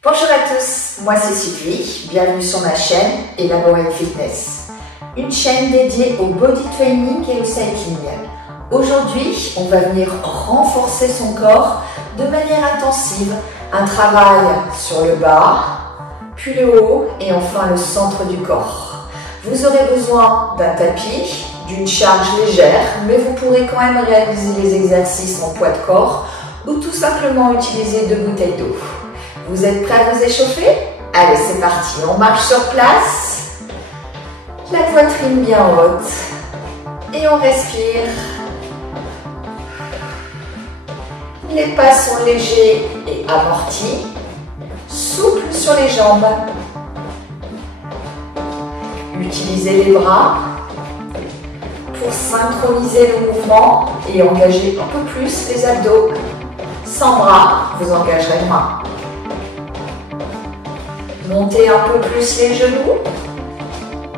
Bonjour à tous, moi c'est Sylvie, bienvenue sur ma chaîne Elaborate Fitness, une chaîne dédiée au body training et au cycling. Aujourd'hui, on va venir renforcer son corps de manière intensive, un travail sur le bas, puis le haut et enfin le centre du corps. Vous aurez besoin d'un tapis, d'une charge légère, mais vous pourrez quand même réaliser les exercices en poids de corps ou tout simplement utiliser 2 bouteilles d'eau. Vous êtes prêts à vous échauffer? Allez, c'est parti, on marche sur place, la poitrine bien haute et on respire. Les pas sont légers et amortis, souples sur les jambes. Utilisez les bras pour synchroniser le mouvement et engager un peu plus les abdos. Sans bras, vous engagerez les mains. Montez un peu plus les genoux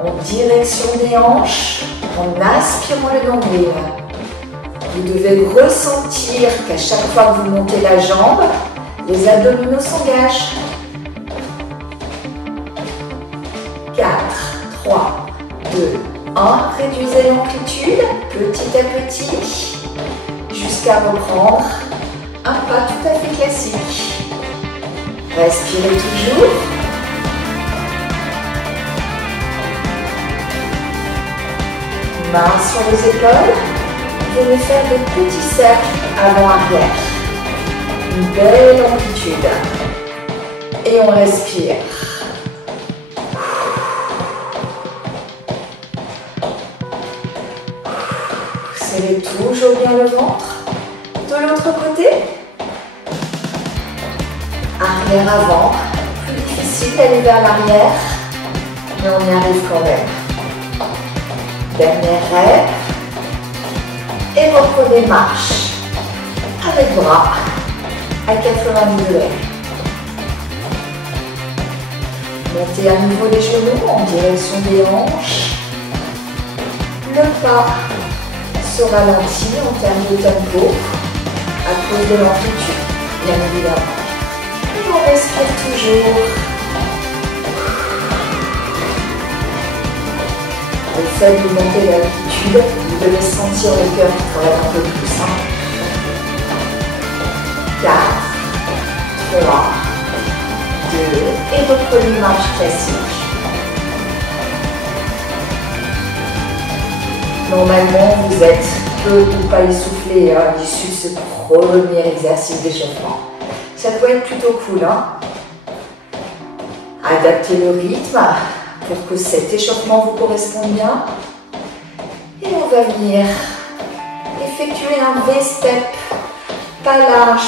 en direction des hanches en aspirant le nombril. Vous devez ressentir qu'à chaque fois que vous montez la jambe, les abdominaux s'engagent. 4, 3, 2, 1. Réduisez l'amplitude petit à petit jusqu'à reprendre un pas tout à fait classique. Respirez toujours. Mains sur les épaules, vous allez faire des petits cercles avant-arrière. Une belle amplitude. Et on respire. Serrez toujours bien le ventre. De l'autre côté. Arrière-avant. Plus difficile d'aller vers l'arrière, mais on y arrive quand même. Dernière rêve. Et reprenez marche avec bras à 90 degrés. Montez à nouveau les genoux en direction des hanches. Le pas se ralentit en termes de tempo à cause de l'amplitude, bien évidemment. Et on respire toujours. Le fait de monter l'altitude, vous devez sentir le cœur qui travaille un peu plus. 4, 3, 2, et reprenez marche classique. Normalement, vous êtes peu ou pas essoufflé à l'issue de ce premier exercice d'échauffement. Ça doit être plutôt cool. Adaptez le rythme pour que cet échauffement vous corresponde bien. Et on va venir effectuer un V-step. Pas large,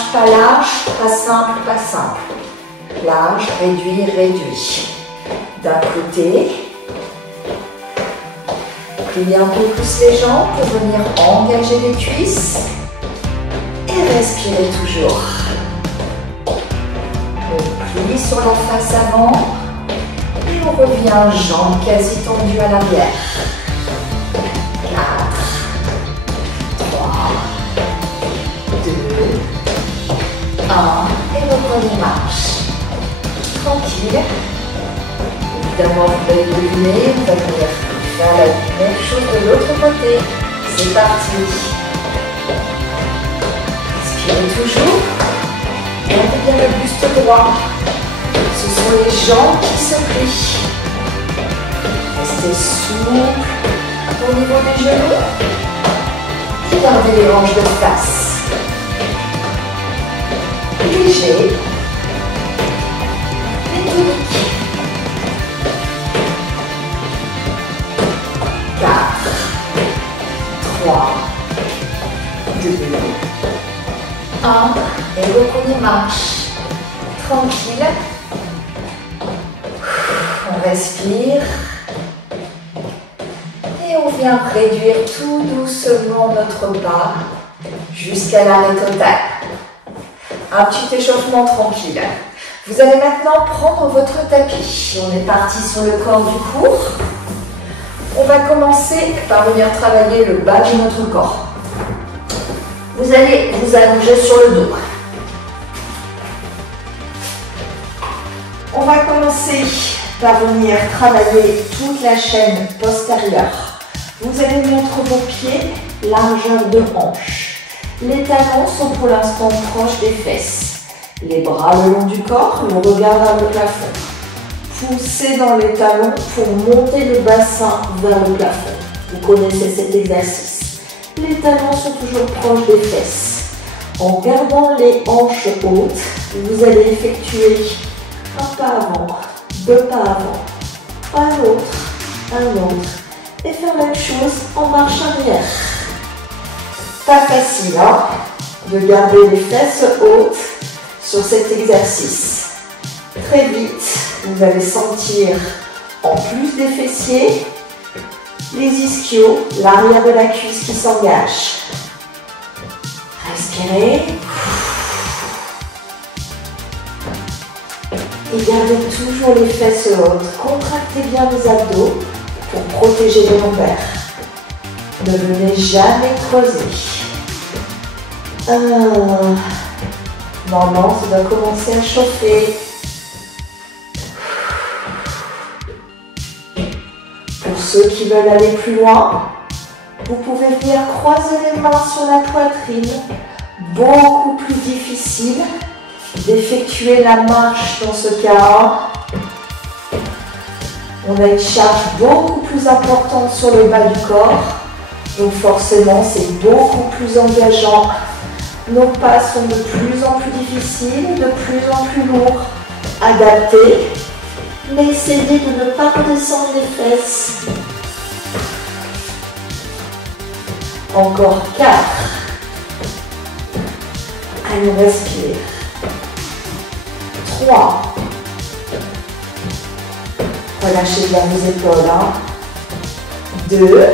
pas simple, pas simple. Large, réduit, réduit. D'un côté, pliez un peu plus les jambes pour venir engager les cuisses. Et respirez toujours. On plie sur la face avant. Et on revient, jambes quasi tendues à l'arrière. 4, 3, 2, 1. Et reprenez marche. Tranquille. Évidemment, vous allez deviner, on va venir faire la même chose de l'autre côté. C'est parti. Respirez toujours. Gardez bien le buste droit. Ce sont les jambes qui se plient. Restez souple au niveau des genoux. Et gardez les hanches de face. Léger. Méthodique. 4, 3, 2, 1. Et reprenez marche. Tranquille. On respire. Et on vient réduire tout doucement notre pas jusqu'à l'arrêt total. Un petit échauffement tranquille. Vous allez maintenant prendre votre tapis. On est parti sur le corps du cours. On va commencer par venir travailler le bas de notre corps. Vous allez vous allonger sur le dos. On va commencer par venir travailler toute la chaîne postérieure. Vous allez mettre vos pieds largeur de hanche. Les talons sont pour l'instant proches des fesses. Les bras le long du corps, le regard vers le plafond. Poussez dans les talons pour monter le bassin vers le plafond. Vous connaissez cet exercice. Les talons sont toujours proches des fesses. En gardant les hanches hautes, vous allez effectuer un pas avant, deux pas avant, un autre, et faire la même chose en marche arrière. Pas facile, hein, de garder les fesses hautes sur cet exercice. Très vite, vous allez sentir, en plus des fessiers, les ischios, l'arrière de la cuisse qui s'engage. Respirez. Et gardez toujours les fesses hautes. Contractez bien les abdos pour protéger les lombaires. Ne venez jamais creuser. Maintenant, ça doit commencer à chauffer. Pour ceux qui veulent aller plus loin, vous pouvez venir croiser les mains sur la poitrine. Beaucoup plus difficile d'effectuer la marche dans ce cas. On a une charge beaucoup plus importante sur le bas du corps. Donc forcément, c'est beaucoup plus engageant. Nos pas sont de plus en plus difficiles, de plus en plus lourds. Adaptez, mais essayez de ne pas redescendre les fesses. Encore 4. Allez, on respire. 3. Relâchez bien vos épaules. 2.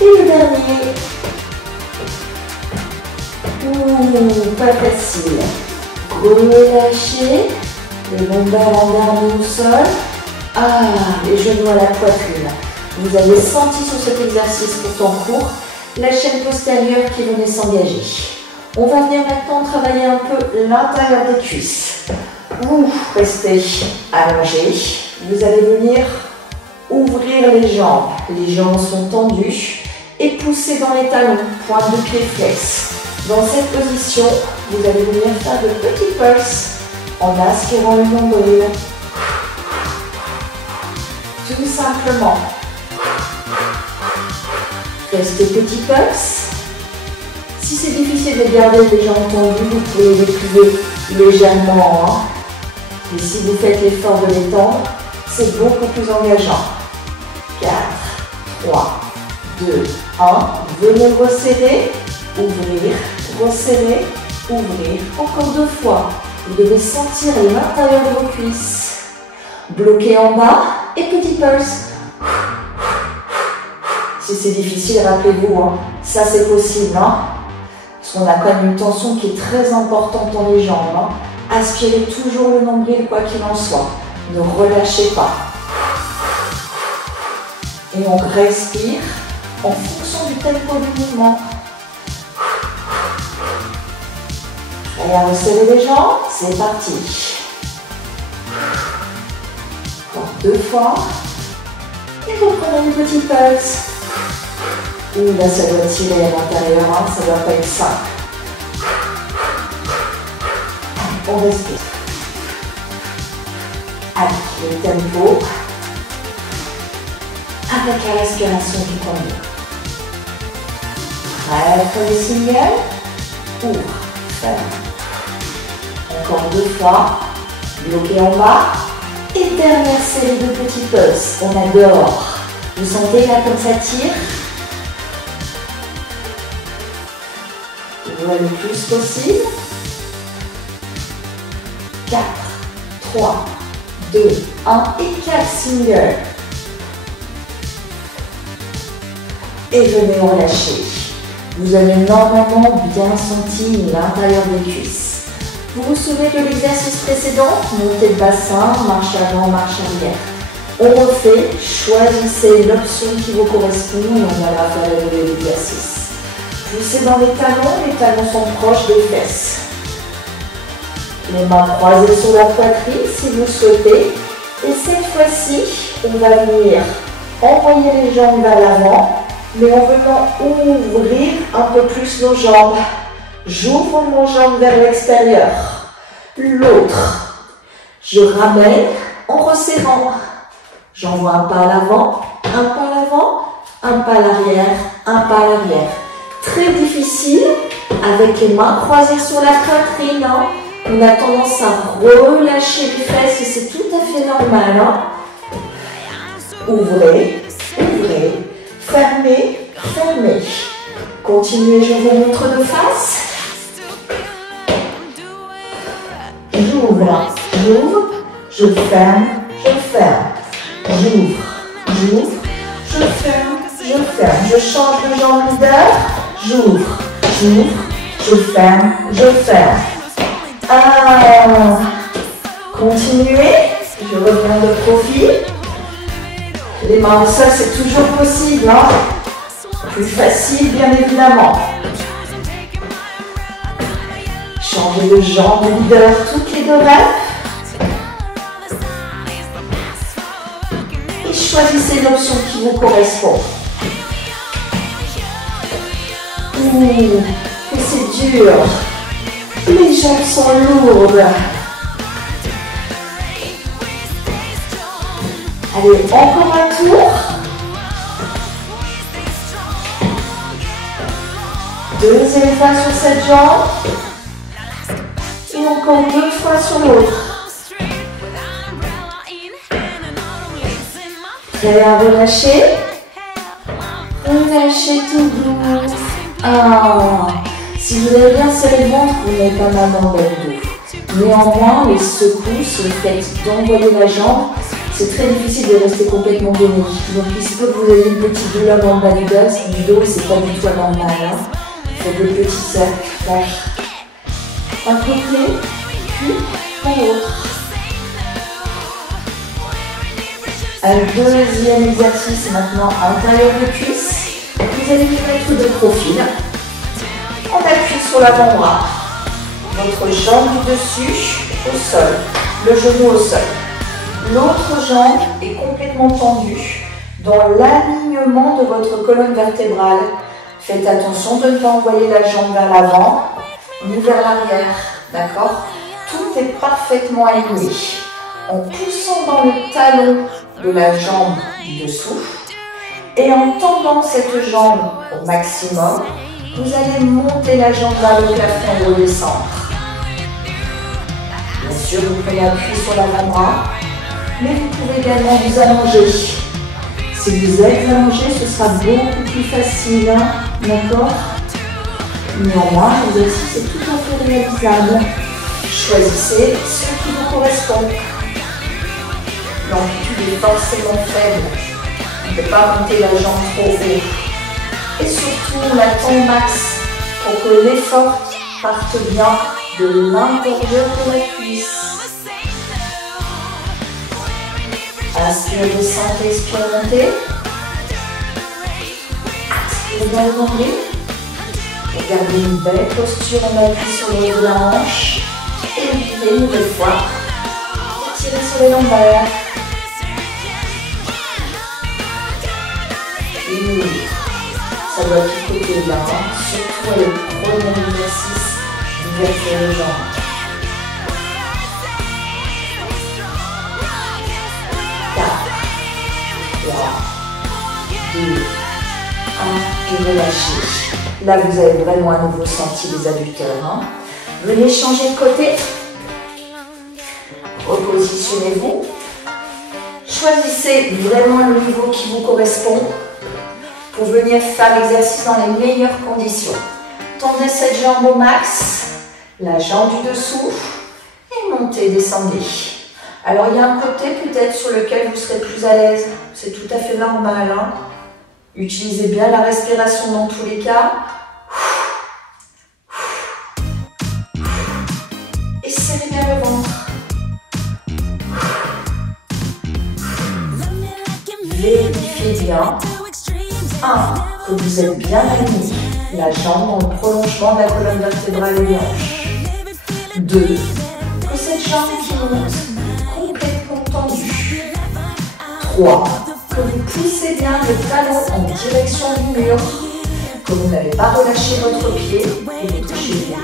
Et le dernier. Pas facile. Relâchez. Les lombaires endormis au sol. Les genoux à la poitrine. Vous avez senti sur cet exercice pourtant court la chaîne postérieure qui venait s'engager. On va venir maintenant travailler un peu l'intérieur des cuisses. Vous restez allongé. Vous allez venir ouvrir les jambes. Les jambes sont tendues et pousser dans les talons, pointe de pied flex. Dans cette position, vous allez venir faire de petits pulses en aspirant le nombril. Tout simplement. Restez petit pulse. Si c'est difficile de garder les jambes tendues, vous pouvez les plier légèrement. Et si vous faites l'effort de les tendre, c'est beaucoup plus engageant. 4, 3, 2, 1. Venez resserrer, ouvrir, resserrer, ouvrir. Encore 2 fois. Vous devez sentir l'intérieur de vos cuisses. Bloquez en bas et petit pulse. Si c'est difficile, rappelez-vous, ça c'est possible. Parce qu'on a quand même une tension qui est très importante dans les jambes. Aspirez toujours le nombril quoi qu'il en soit. Ne relâchez pas. Et on respire en fonction du tempo du mouvement. Allez, resserrez les jambes, c'est parti. Encore 2 fois. Et vous prenez une petite pulse. Là, ça doit tirer à l'intérieur, ça ne doit pas être simple. On respire. Avec le tempo, avec la respiration qui convient. Prêt pour les singles. Ouvre, ferme. Encore 2 fois. Bloquez en bas. Et dernière série de petits pulses. On adore. Vous sentez là comme ça tire? Ouvrez le plus possible. 4, 3, 2, 1 et 4 singles. Et venez relâcher. Vous avez normalement bien senti l'intérieur des cuisses. Vous vous souvenez de l'exercice précédent? Montée de bassin, marche avant, marche arrière. On refait, choisissez l'option qui vous correspond et on va faire évoluer l'exercice. Poussez dans les talons sont proches des fesses. Les mains croisées sur la poitrine si vous souhaitez. Et cette fois-ci, on va venir envoyer les jambes vers l'avant, mais en venant ouvrir un peu plus nos jambes. J'ouvre mon jambe vers l'extérieur. L'autre. Je ramène en resserrant. J'envoie un pas à l'avant, un pas à l'avant, un pas à l'arrière, un pas à l'arrière. Très difficile avec les mains croisées sur la poitrine. Hein. On a tendance à relâcher les fesses et c'est tout à fait normal. Hein. Ouvrez, ouvrez, fermez, fermez. Continuez, je vous montre de face. J'ouvre, j'ouvre, je ferme, je ferme. J'ouvre, j'ouvre, je ferme, je ferme. Je change de jambe leader. J'ouvre, j'ouvre, je ferme, je ferme. Continuez. Je reviens de profil. Les mains au sol, c'est toujours possible. Hein. Plus facile, bien évidemment. Changez de jambe leader toutes les 2 reps. Et choisissez l'option qui vous correspond. Ouh, que c'est dur. Les jambes sont lourdes. Allez, encore un tour. Deuxième fois sur cette jambe. Et encore 2 fois sur l'autre. Prêt à relâcher. Relâchez tout doux. Si vous avez bien serré le ventre, vous n'avez pas mal dans le dos. Néanmoins, les secousses, le fait d'envoyer la jambe, c'est très difficile de rester complètement donné. Donc il se peut que vous ayez une petite douleur dans le bas du dos, c'est pas du tout anormal. Hein. Faites des petits cercles. Un côté, puis l'autre. Un deuxième exercice maintenant, intérieur de cuisse. Vous allez vous mettre de profil. On appuie sur l'avant-bras. Votre jambe du dessus au sol. Le genou au sol. L'autre jambe est complètement tendue dans l'alignement de votre colonne vertébrale. Faites attention de ne pas envoyer la jambe vers l'avant ni vers l'arrière. D'accord? Tout est parfaitement aligné. En poussant dans le talon de la jambe du dessous et en tendant cette jambe au maximum, vous allez monter la jambe vers le plafond et redescendre. Bien sûr, vous prenez appui sur l'avant-bras, mais vous pouvez également vous allonger. Si vous êtes allongé, ce sera beaucoup plus facile, hein, d'accord? Néanmoins, l'exercice est tout à fait réalisable. Choisissez ce qui vous correspond. L'amplitude est forcément faible. On ne peut pas monter la jambe trop haut. Et surtout, on attend max pour que l'effort parte bien de l'intérieur de la cuisse. Inspire, descendez, expire, montez. Expire dans le nombril. Gardez une belle posture, on appuie sur le haut de la hanche. Et montez une nouvelle fois. Étirez sur les lombaires. Et ça doit tout côté là, hein. Surtout le premier exercice d'ouverture de jambes. 4, 3, 2, 1 et relâchez. Là, vous avez vraiment à nouveau senti les adducteurs. Hein. Venez changer de côté. Repositionnez-vous. Choisissez vraiment le niveau qui vous correspond pour venir faire l'exercice dans les meilleures conditions. Tendez cette jambe au max, la jambe du dessous et montez, descendez. Alors, il y a un côté peut-être sur lequel vous serez plus à l'aise. C'est tout à fait normal. Hein. Utilisez bien la respiration dans tous les cas. Et serrez bien le ventre. Vérifiez bien. 1. Que vous êtes bien aligné. La jambe dans le prolongement de la colonne vertébrale et des hanches. 2. cette jambe qui monte, complètement tendue. 3. Que vous poussez bien le talon en direction du mur, que vous n'avez pas relâché votre pied et vous touchez bien.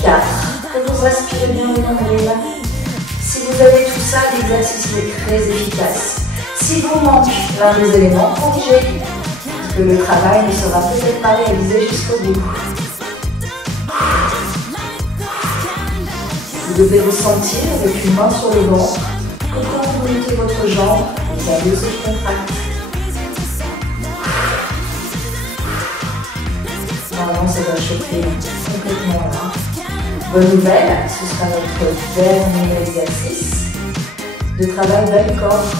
4. Que vous aspirez bien le nombril. Si vous avez tout ça, l'exercice est très efficace. Si vous manque l'un des éléments, corrigez, parce que le travail ne sera peut-être pas réalisé jusqu'au bout. Vous devez ressentir avec une main sur le ventre que quand vous mettez votre jambe, vous avez ce contract. Normalement, ça va chauffer complètement là. Bonne nouvelle, ce sera notre dernier exercice de travail bas du corps.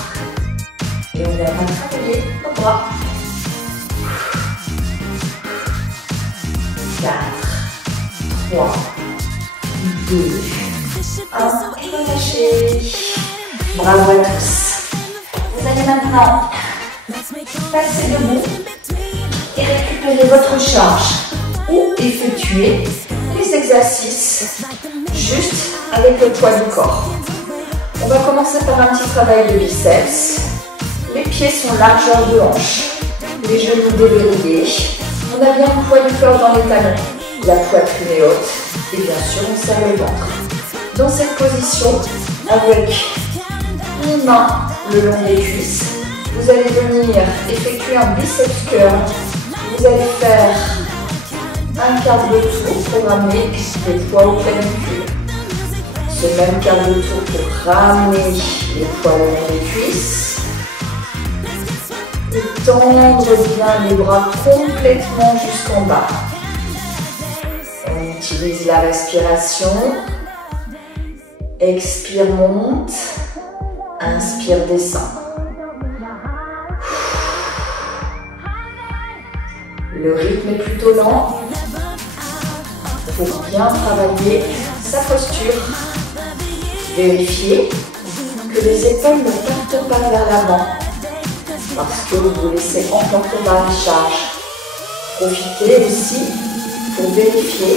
Et on va travailler nos bras. 4, 3, 2, 1, relâchez. Bravo à tous. Vous allez maintenant passer debout et récupérer votre charge ou effectuer les exercices juste avec le poids du corps. On va commencer par un petit travail de biceps. Les pieds sont largeur de hanche, les genoux déverrouillés. On a bien le poids du corps dans les talons, la poitrine est haute et bien sûr on serre le ventre. Dans cette position, avec une main le long des cuisses, vous allez venir effectuer un biceps curl. Vous allez faire un quart de tour pour ramener les poids au clavicule. Ce même quart de tour pour ramener les poids le long des cuisses. Et tendre bien les bras complètement jusqu'en bas. On utilise la respiration. Expire, monte. Inspire, descend. Le rythme est plutôt lent. Pour bien travailler sa posture. Vérifiez que les épaules ne partent pas vers l'avant parce que vous laissez encore tomber la charge. Profitez aussi pour vérifier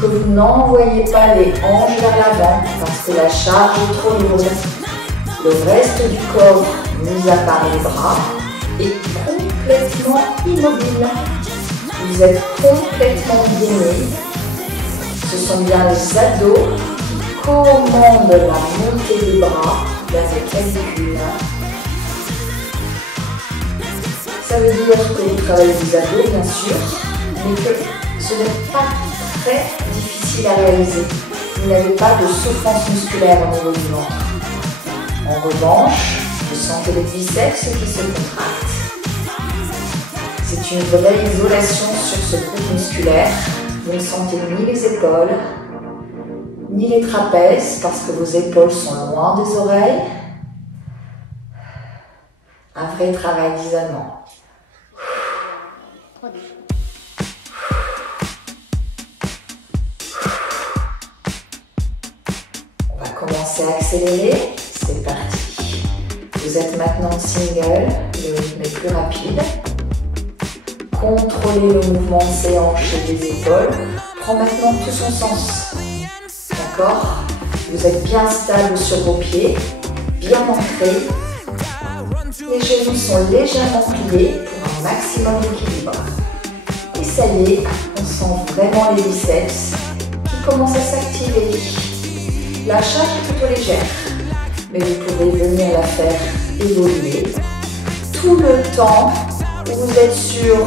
que vous n'envoyez pas les hanches vers l'avant parce que la charge est trop lourde. Le reste du corps, mis à part les bras, est complètement immobile. Vous êtes complètement gainé. Ce sont bien les abdos qui commandent la montée des bras vers les clavicules. Ça veut dire que vous travaillez les abdos, bien sûr, mais que ce n'est pas très difficile à réaliser. Vous n'avez pas de souffrance musculaire au niveau du ventre. En revanche, vous sentez les biceps qui se contractent. C'est une vraie isolation sur ce groupe musculaire. Vous ne sentez ni les épaules, ni les trapèzes parce que vos épaules sont loin des oreilles. Un vrai travail d'isolement. On va commencer à accélérer. C'est parti. Vous êtes maintenant single, le rythme est plus rapide. Contrôlez le mouvement de ses hanches et des épaules. Prend maintenant tout son sens. D'accord? Vous êtes bien stable sur vos pieds, bien ancrés. Les genoux sont légèrement pliés pour un maximum d'équilibre. Et ça y est, on sent vraiment les biceps qui commencent à s'activer. La charge est plutôt légère, mais vous pouvez venir la faire évoluer tout le temps où vous êtes sûr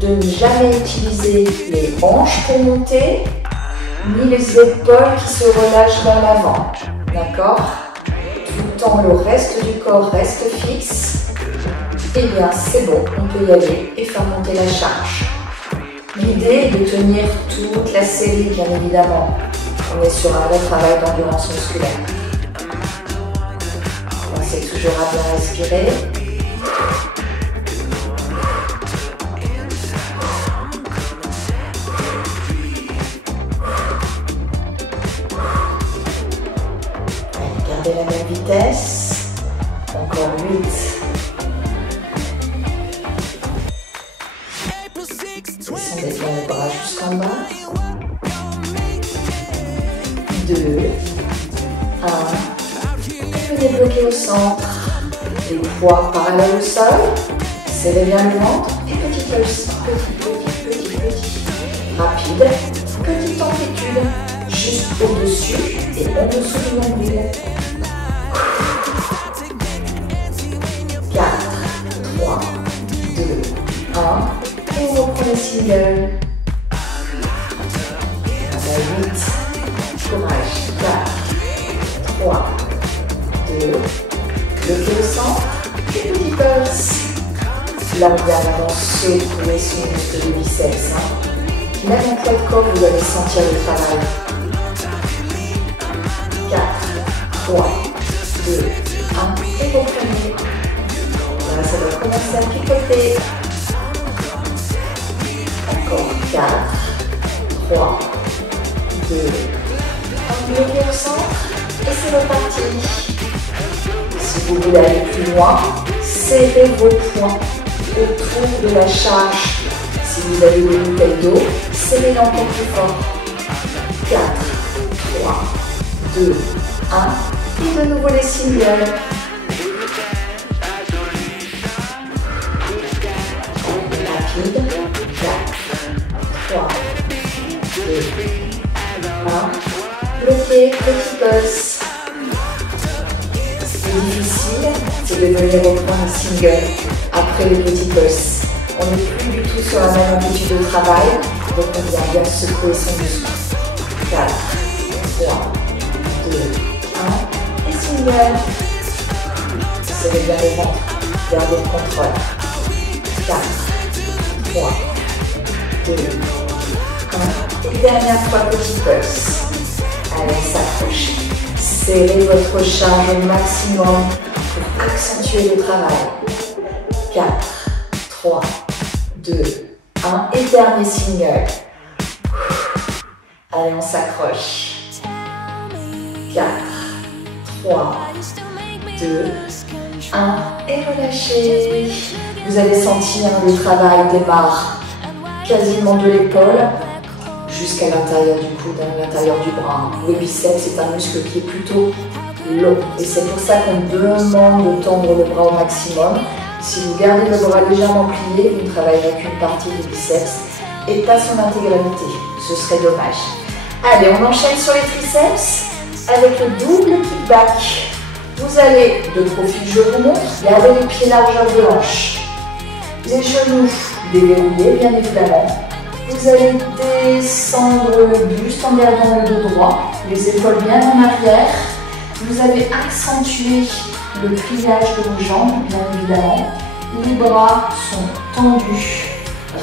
de ne jamais utiliser les hanches pour monter, ni les épaules qui se relâchent vers l'avant. D'accord? Tout le temps, le reste du corps reste fixe. Eh bien, c'est bon, on peut y aller et faire monter la charge. L'idée est de tenir toute la série, bien évidemment. On est sur un vrai travail d'endurance musculaire. Pensez toujours à bien respirer. Gardez la même vitesse. Encore 8. Descendez bien le bras jusqu'en bas. 2. 1. Venez bloquer au centre. Les poids parallèles au sol. Serrez bien le ventre. Et petit pulse. Petit. Rapide. Petite amplitude. Juste au-dessus et en-dessous du nombril. 4, 3, 2, 1. Et vous reprenez single. 8. Courage. 4, 3, 2. Bloquez le centre. Et petit pulse. Là, vous allez avancer pour les muscles des biceps. Même en poids de corps, vous allez sentir le travail. 4, 3, 2, 1. Et vous prenez. Voilà, ça doit commencer à picoter. Encore 4, 3, 2, 1. Bloquez au centre. Et c'est reparti. Si vous voulez aller plus loin, serrez vos poings autour de la charge. Si vous avez des bouteilles d'eau, serrez-les encore plus fort. 4, 3, 2, 1. Et de nouveau les singles. Rapide. 4, 3, 2, 1. Bloquez, petit pulse. Ce qui est difficile, c'est de venir reprendre un single après le petit pulse. On n'est plus du tout sur la même amplitude de travail, donc on vient bien secouer son muscle. 4, 3, 2, 1, et single. Serrez bien le ventre, gardez le contrôle. 4, 3, 2, 1, et dernière fois petit pulse. Allez, on s'accroche. Serrez votre charge au maximum pour accentuer le travail. 4, 3, 2, 1. Et dernier single. Allez, on s'accroche. 4, 3, 2, 1. Et relâchez. Vous allez sentir le travail démarre quasiment de l'épaule jusqu'à l'intérieur du coude, à l'intérieur du bras. Le biceps, c'est un muscle qui est plutôt long. Et c'est pour ça qu'on demande de tendre le bras au maximum. Si vous gardez le bras légèrement plié, vous ne travaillerez qu'une partie du biceps et pas son intégralité. Ce serait dommage. Allez, on enchaîne sur les triceps avec le double kickback. Vous allez de profil, je vous montre, gardez les pieds largeur de hanche. Les genoux déverrouillés, bien évidemment. Vous allez descendre le buste en gardant le dos droit, les épaules bien en arrière. Vous allez accentuer le pliage de vos jambes, bien évidemment. Les bras sont tendus.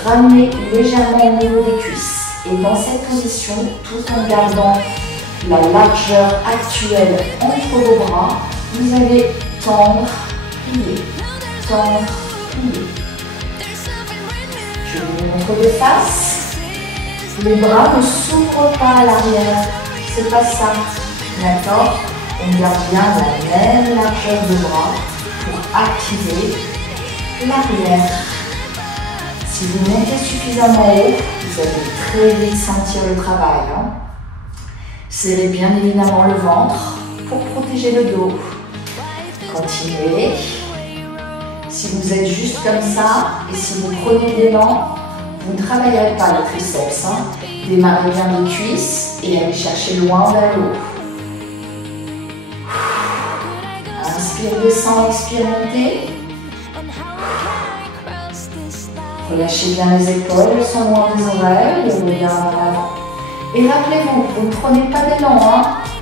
Ramenez légèrement au niveau des cuisses. Et dans cette position, tout en gardant la largeur actuelle entre vos bras, vous allez tendre, plier, tendre, plier. Je vous montre de face. Les bras ne s'ouvrent pas à l'arrière. C'est pas ça. D'accord? On garde bien la même largeur de bras pour activer l'arrière. Si vous montez suffisamment haut, vous allez très vite sentir le travail. Serrez bien évidemment le ventre pour protéger le dos. Continuez. Si vous êtes juste comme ça et si vous prenez l'élan, vous ne travaillerez pas le triceps. Démarrez bien les cuisses et allez chercher loin vers le haut. Inspire, descend, expire, montez. Relâchez bien les épaules, elles sont loin des oreilles, le regard en avant. Et rappelez-vous, vous ne prenez pas d'élan.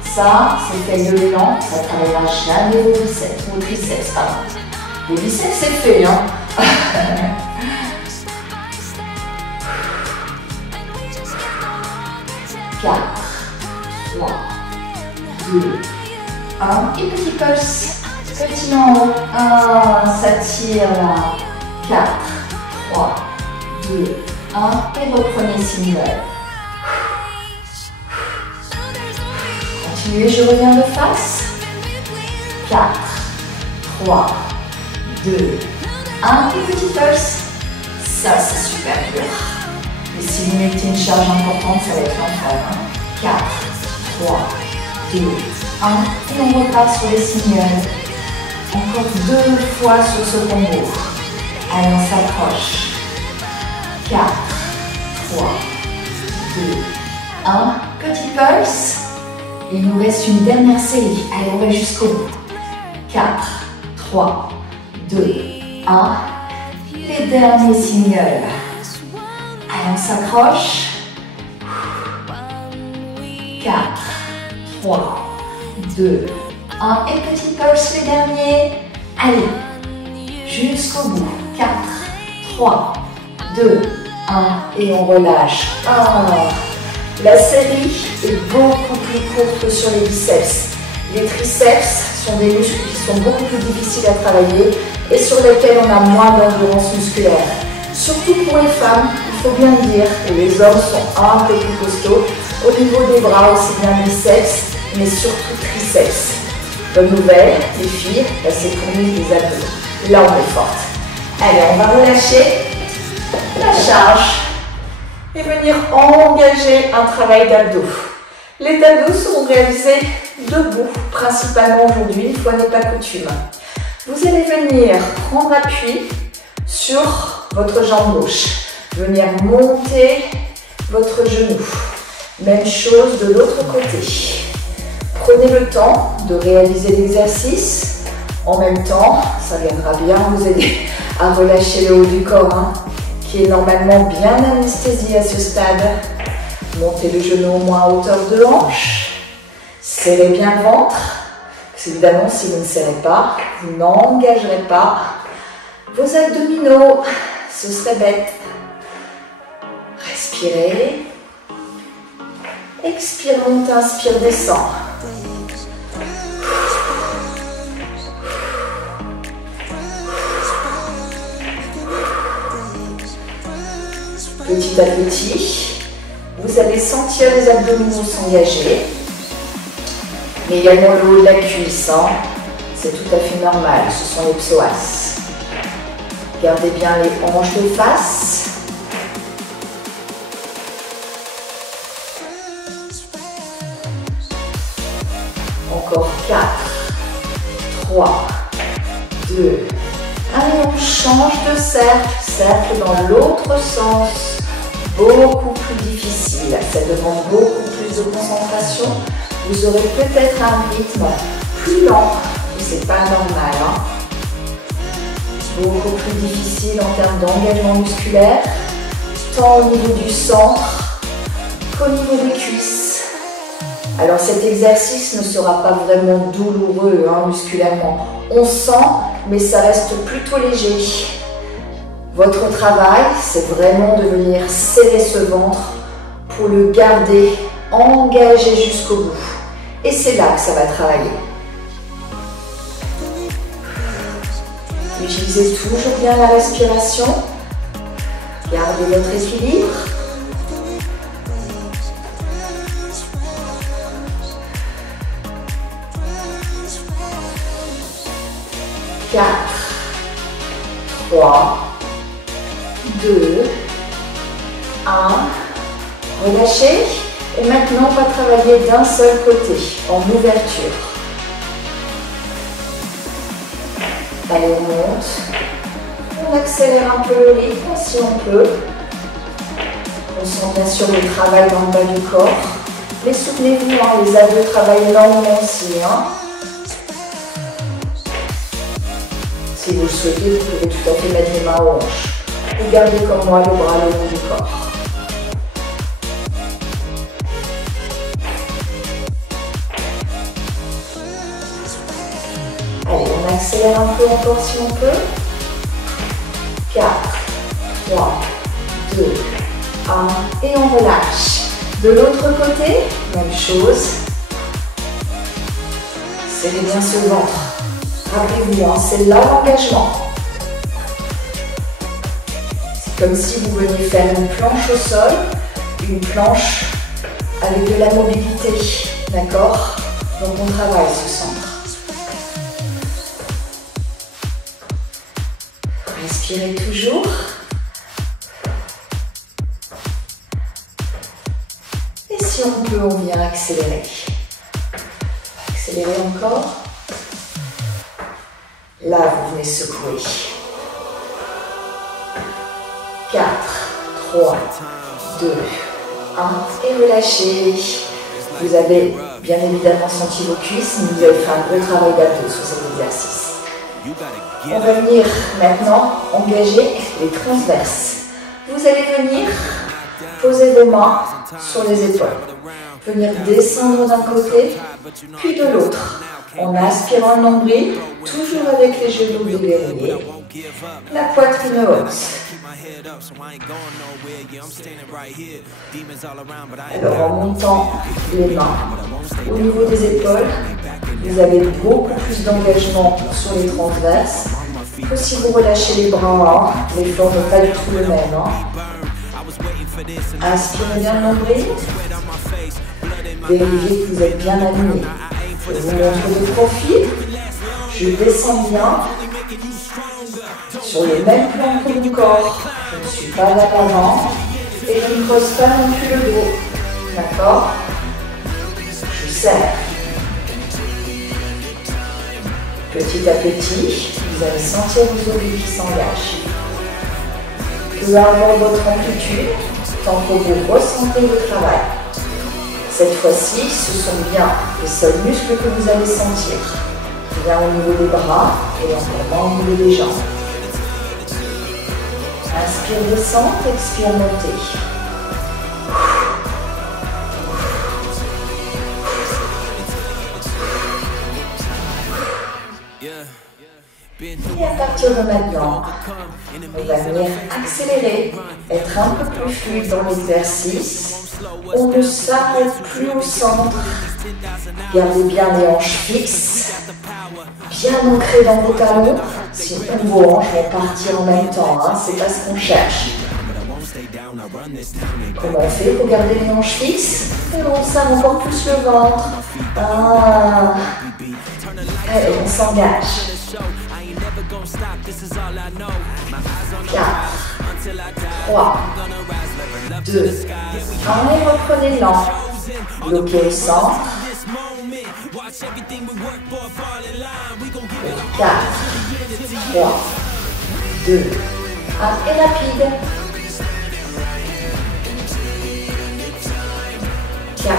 Ça, c'est fait de l'élan, ça ne travaillera jamais vos biceps, vos triceps. Les biceps, c'est fait. 4, 3, 2, 1. Et petit pulse. Petit en haut. 1, ça tire là. 4, 3, 2, 1. Et reprenez single. Continuez, je reviens de face. 4, 3, 2, 1. Et petit pulse. Ça, c'est super dur. Et si vous mettez une charge importante, ça va être l'enfer. 4, 3, 2, 1 et on repart sur les singles. Encore 2 fois sur ce combo. Allez, on s'accroche. 4, 3, 2, 1. Petit pulse. Il nous reste une dernière série. Allez, on va jusqu'au bout. 4, 3, 2, 1. Les derniers singles. Allez, on s'accroche. 4, 3, 2, 1. Et petit pulse, les derniers. Allez, jusqu'au bout. 4, 3, 2, 1. Et on relâche. 1. La série est beaucoup plus courte que sur les biceps. Les triceps sont des muscles qui sont beaucoup plus difficiles à travailler et sur lesquels on a moins d'endurance musculaire. Surtout pour les femmes, il faut bien le dire, que les hommes sont un peu plus costauds. Au niveau des bras, aussi bien biceps, mais surtout triceps. Bonne nouvelle, les filles, là c'est pour nous les abdos. Là on est forte. Allez, on va relâcher la charge et venir engager un travail d'abdos. Les abdos seront réalisés debout, principalement aujourd'hui, une fois n'est pas coutume. Vous allez venir prendre appui sur votre jambe gauche, venir monter votre genou. Même chose de l'autre côté. Prenez le temps de réaliser l'exercice. En même temps, ça viendra bien vous aider à relâcher le haut du corps, qui est normalement bien anesthésié à ce stade. Montez le genou au moins à hauteur de hanche. Serrez bien le ventre. Évidemment, si vous ne serrez pas, vous n'engagerez pas vos abdominaux. Ce serait bête. Respirez. Expire, monte, inspire, descend. Petit à petit, vous allez sentir les abdominaux s'engager, mais également le haut de la cuisse. C'est tout à fait normal, ce sont les psoas. Gardez bien les hanches de face. Encore 4, 3, 2, allez, on change de cercle, cercle dans l'autre sens, beaucoup plus difficile, ça demande beaucoup plus de concentration, vous aurez peut-être un rythme plus lent, mais c'est pas normal, beaucoup plus difficile en termes d'engagement musculaire, tant au niveau du centre qu'au niveau des cuisses. Alors cet exercice ne sera pas vraiment douloureux musculairement. On sent, mais ça reste plutôt léger. Votre travail, c'est vraiment de venir serrer ce ventre pour le garder engagé jusqu'au bout. Et c'est là que ça va travailler. Utilisez toujours bien la respiration. Gardez votre équilibre. 4, 3, 2, 1. Relâchez. Et maintenant, on va travailler d'un seul côté, en ouverture. Allez, on monte. On accélère un peu le rythme si on peut. On sent bien sûr le travail dans le bas du corps. Mais souvenez-vous, les abdos travaillent énormément aussi. Si vous le souhaitez, vous pouvez tout à fait mettre les mains aux hanches. Ou gardez comme moi le bras le long du corps. Allez, on accélère un peu encore si on peut. 4, 3, 2, 1. Et on relâche. De l'autre côté, même chose. Serrez bien ce ventre. Rappelez-vous, c'est là l'engagement. C'est comme si vous veniez faire une planche au sol, une planche avec de la mobilité, d'accord? Donc on travaille ce centre. Respirez toujours. Et si on peut, on vient accélérer. Accélérez encore. Là, vous venez secouer. 4, 3, 2, 1. Et relâchez. Vous avez bien évidemment senti vos cuisses, mais vous avez fait un gros travail d'abdos sur cet exercice. On va venir maintenant engager les transverses. Vous allez venir poser vos mains sur les épaules. Venir descendre d'un côté, puis de l'autre. En aspirant le nombril, toujours avec les genoux déverrouillés. La poitrine haute. Alors en montant les mains au niveau des épaules, vous avez beaucoup plus d'engagement sur les transverses que si vous relâchez les bras. L'effort n'est pas du tout le même. Inspirez bien le nombril. Vérifiez que vous êtes bien aligné. Je vous montre de profil. Je descends bien sur le même plan que mon corps. Je ne suis pas à l'avant et je ne creuse pas non plus le dos. D'accord? Je serre. Petit à petit, vous allez sentir vos obliques qui s'engagent. Peu importe votre amplitude, tant que vous ressentez le travail. Cette fois-ci, ce sont bien les seuls muscles que vous allez sentir. Bien au niveau des bras et encore moins au niveau des jambes. Inspire, descente, expire, montez. Et à partir de maintenant, on va venir accélérer, être un peu plus fluide dans l'exercice. On ne s'arrête plus au centre. Gardez bien les hanches fixes, bien ancrées dans vos talons. Sinon vos hanches vont partir en même temps, c'est pas ce qu'on cherche. Comment on fait pour garder les hanches fixes? Et on serre encore plus le ventre. Allez, on s'engage. 4, 3, 2, 1 et reprenez lent. Bloquez au centre. 4, 3, 2, 1 et rapide. 4,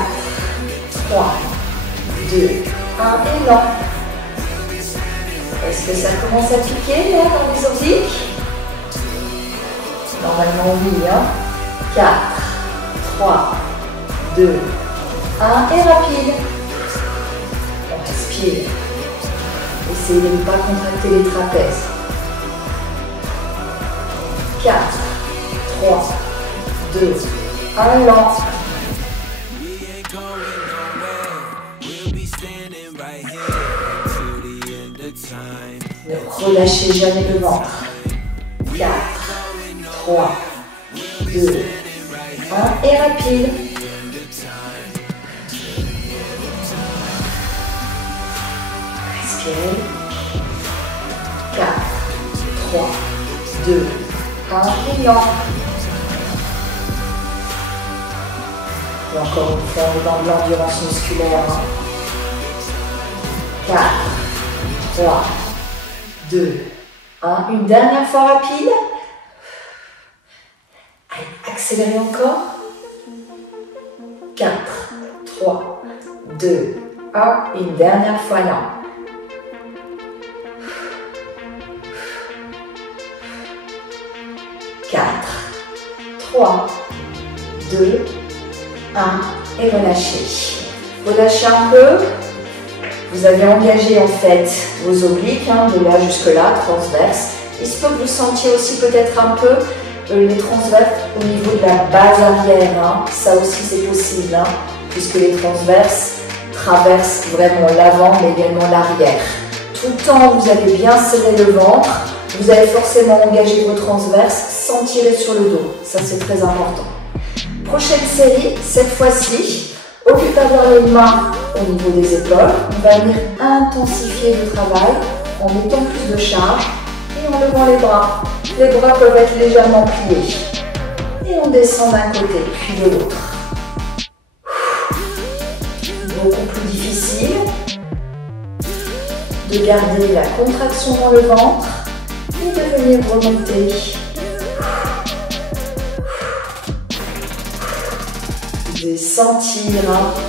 3, 2, 1 et lent. Est-ce que ça commence à piquer là dans les obliques? Normalement oui. 4, 3, 2, 1 et rapide. On respire. Essayez de ne pas contracter les trapèzes. 4, 3, 2, 1 lent. Ne relâchez jamais le ventre. 4, 3, 2, 1 et rapide. Respirez. 4, 3, 2, 1 et lent. Et encore une fois, on est dans de l'endurance musculaire. 4, 3, 2, 1. Une dernière fois rapide. Allez, accélérez encore. 4, 3, 2, 1. Une dernière fois lent. 4, 3, 2, 1. Et relâchez. Relâchez un peu. Vous avez engagé en fait vos obliques, de là jusque là, transverse. Il se peut que vous sentiez aussi peut-être un peu les transverses au niveau de la base arrière. Ça aussi c'est possible, puisque les transverses traversent vraiment l'avant mais également l'arrière. Tout le temps vous allez bien serrer le ventre, vous allez forcément engager vos transverses sans tirer sur le dos. Ça c'est très important. Prochaine série, cette fois-ci, au lieu d'avoir les mains au niveau des épaules, on va venir intensifier le travail en mettant plus de charge et en levant les bras. Les bras peuvent être légèrement pliés. Et on descend d'un côté puis de l'autre. Beaucoup plus difficile. de garder la contraction dans le ventre et de venir remonter. De sentir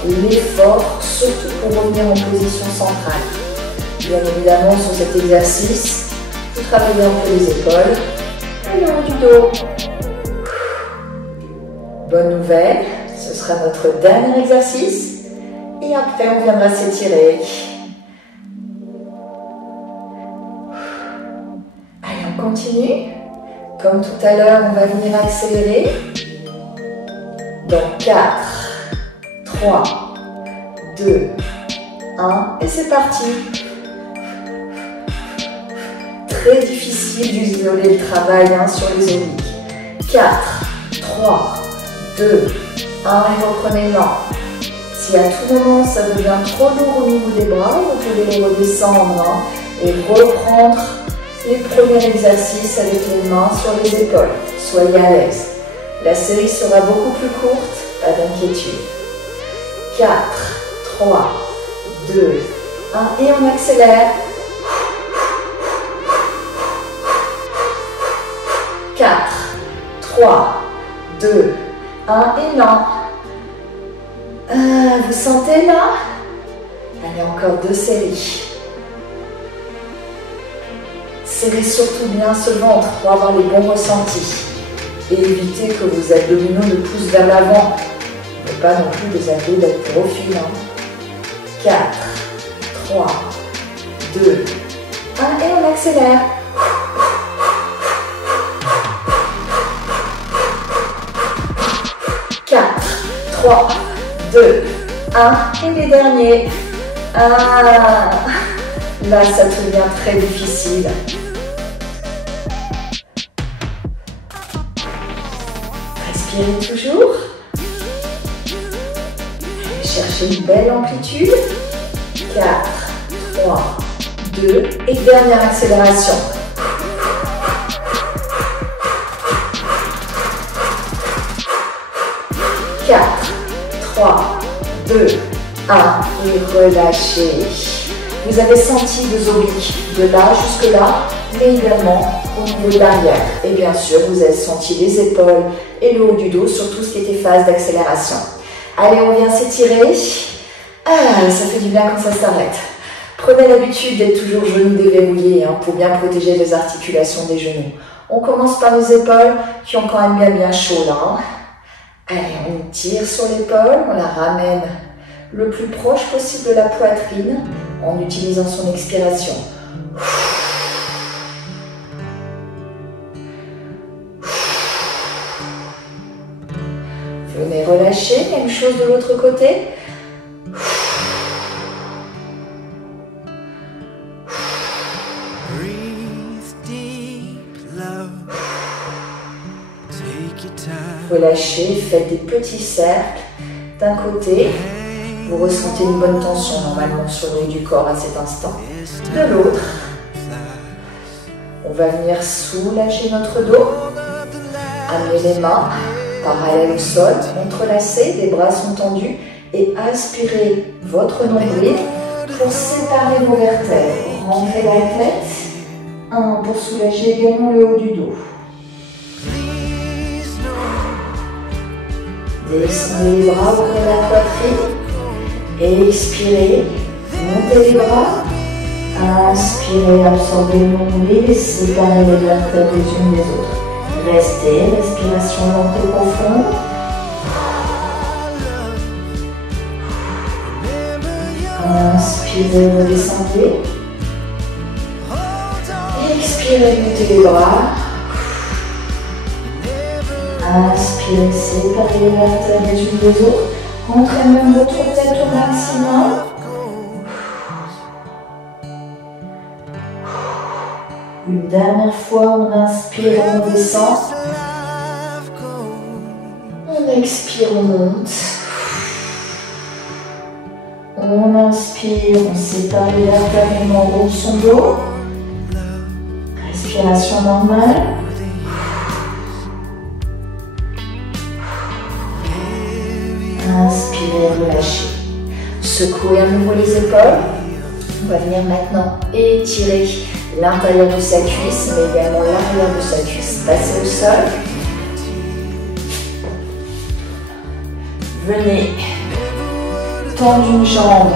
l'effort, surtout pour revenir en position centrale. Bien évidemment, sur cet exercice, vous travaillez un peu les épaules et le haut du dos. Bonne nouvelle, ce sera notre dernier exercice et après on viendra s'étirer. Allez, on continue. Comme tout à l'heure, on va venir accélérer. Dans 4, 3, 2, 1 et c'est parti. Très difficile d'isoler le travail sur les obliques. 4, 3, 2, 1 et reprenez lent. Si à tout moment ça devient trop lourd au niveau des bras, vous pouvez les redescendre et reprendre les premiers exercices avec les mains sur les épaules. Soyez à l'aise. La série sera beaucoup plus courte, pas d'inquiétude. 4, 3, 2, 1 et on accélère. 4, 3, 2, 1 et lent. Vous sentez là? Allez, encore 2 séries. Serrez surtout bien ce ventre pour avoir les bons ressentis. Et évitez que vos abdominaux ne poussent vers l'avant. Mais pas non plus des abdos d'haltérophilie. 4, 3, 2, 1 et on accélère. 4, 3, 2, 1 et les derniers. Là ça devient très difficile. Respirez toujours. Allez chercher une belle amplitude. 4, 3, 2 et dernière accélération. 4, 3, 2, 1 et relâchez. Vous avez senti vos obliques de là jusque là, mais également au niveau derrière. Et bien sûr, vous avez senti les épaules et le haut du dos sur tout ce qui était phase d'accélération. Allez, on vient s'étirer. Ça fait du bien quand ça s'arrête. Prenez l'habitude d'être toujours genoux déverrouillés pour bien protéger les articulations des genoux. On commence par les épaules qui ont quand même bien chaud là. Allez, on tire sur l'épaule, on la ramène le plus proche possible de la poitrine en utilisant son expiration. Venez relâcher, même chose de l'autre côté. Relâchez, faites des petits cercles d'un côté. Vous ressentez une bonne tension normalement sur le haut du corps à cet instant. De l'autre, on va venir soulager notre dos. Amenez les mains parallèles au sol, entrelacées, les bras sont tendus et aspirez votre nombril pour séparer vos vertèbres. Rentrez la tête. Pour soulager également le haut du dos. Descendez les bras auprès de la poitrine. Expirez, montez les bras. Inspirez, absorbez le nombril et séparez les vertèbres les unes des autres. Restez, respiration lente et profonde. Inspirez, redescendez. Expirez, montez les bras. Inspirez, séparez les vertèbres les unes des autres. Montrez même votre tête au maximum. Une dernière fois, on inspire, on descend. On expire, on monte. On inspire, on sépare les vertèbres, on enroule son dos. Respiration normale. Inspirez, relâchez. Secouez à nouveau les épaules. On va venir maintenant étirer l'intérieur de sa cuisse, mais également l'arrière de sa cuisse. Passez au sol. Venez tendre une jambe.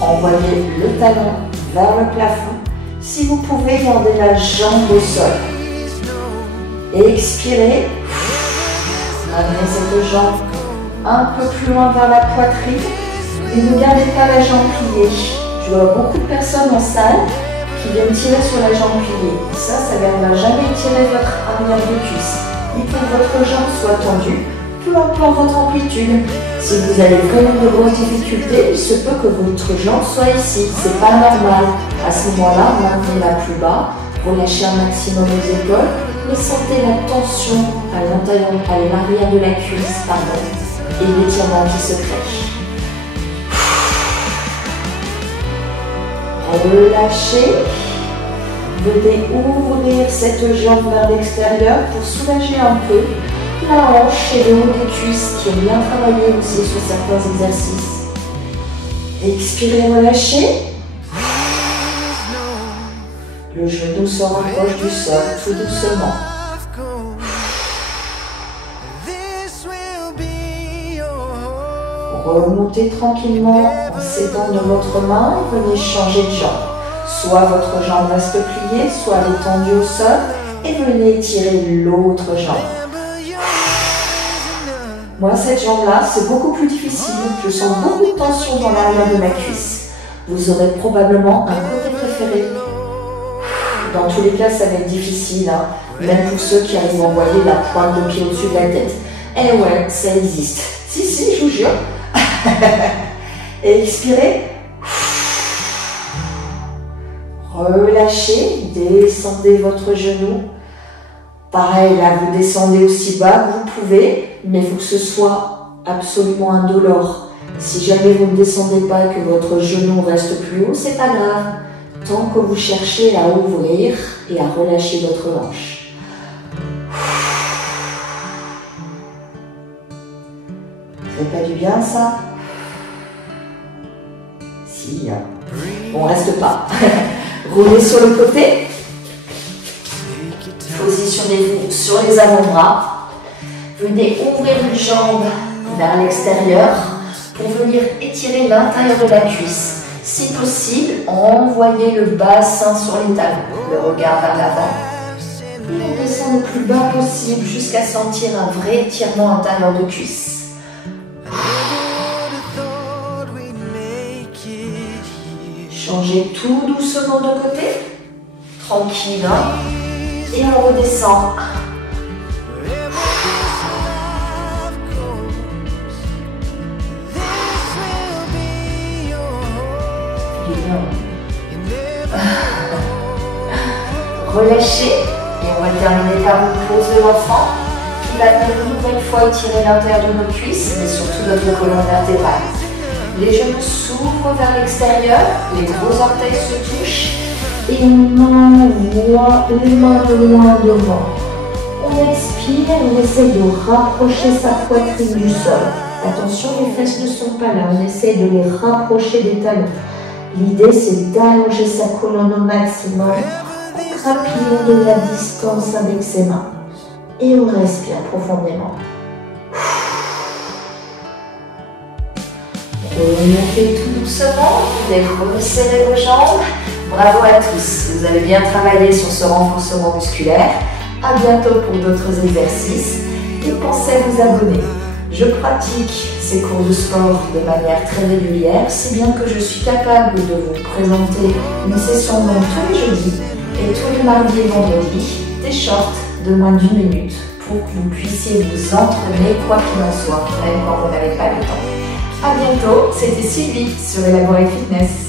Envoyez le talon vers le plafond. Si vous pouvez, gardez la jambe au sol. Expirez. Ramenez cette jambe un peu plus loin vers la poitrine. Et ne gardez pas la jambe pliée. Je vois beaucoup de personnes en salle qui viennent tirer sur la jambe pliée. Ça ne viendra jamais étirer votre arrière de cuisse. Il faut que votre jambe soit tendue, peu importe votre amplitude. Si vous avez vraiment de grosses difficultés, il se peut que votre jambe soit ici. Ce n'est pas normal. À ce moment-là, maintenez-la plus bas, relâchez un maximum les épaules, mais sentez la tension à l'intérieur, à l'arrière de la cuisse, et l'étirement qui se crée. Relâchez. Venez ouvrir cette jambe vers l'extérieur pour soulager un peu la hanche et le haut des cuisses qui ont bien travaillé aussi sur certains exercices. Expirez, relâchez. Le genou se rapproche du sol tout doucement. Remontez tranquillement en s'aidant de votre main et venez changer de jambe. Soit votre jambe reste pliée, soit elle est tendue au sol et venez étirer l'autre jambe. Moi, cette jambe-là, c'est beaucoup plus difficile. Je sens beaucoup de tension dans l'arrière de ma cuisse. Vous aurez probablement un côté préféré. Dans tous les cas, ça va être difficile, hein, même pour ceux qui arrivent à envoyer la pointe de pied au-dessus de la tête. Eh ouais, ça existe. Si, je vous jure. Et expirez. Relâchez, descendez votre genou. Pareil, là, vous descendez aussi bas que vous pouvez, mais il faut que ce soit absolument indolore. Si jamais vous ne descendez pas et que votre genou reste plus haut, c'est pas grave. Tant que vous cherchez à ouvrir et à relâcher votre hanche. Ça fait pas du bien, ça? Si, hein. Bon, reste pas. Roulez sur le côté. Positionnez-vous sur les avant-bras. Venez ouvrir une jambe vers l'extérieur pour venir étirer l'intérieur de la cuisse. Si possible, envoyez le bassin sur les talons, le regard vers l'avant. Et on descend le plus bas possible jusqu'à sentir un vrai étirement intérieur de cuisse. Changez tout doucement de côté, tranquille, hein? Et on redescend. Relâchez et on va terminer par une pose de l'enfant qui va venir une nouvelle fois étirer l'intérieur de nos cuisses, mais surtout notre colonne vertébrale. Les genoux s'ouvrent vers l'extérieur, les gros orteils se touchent et on envoie les mains loin devant. On expire et on essaie de rapprocher sa poitrine du sol. Attention, les fesses ne sont pas là, on essaie de les rapprocher des talons. L'idée, c'est d'allonger sa colonne au maximum en grappillant de la distance avec ses mains. Et on respire profondément. Remontez tout doucement, vous resserrez vos jambes. Bravo à tous, vous avez bien travaillé sur ce renforcement musculaire. À bientôt pour d'autres exercices et pensez à vous abonner. Je pratique ces cours de sport de manière très régulière, si bien que je suis capable de vous présenter une session même tous les jeudis et tous les mardis et vendredis, des shorts de moins d'1 minute pour que vous puissiez vous entraîner quoi qu'il en soit, même quand vous n'avez pas le temps. A bientôt, c'était Sylvie sur Elaborate Fitness.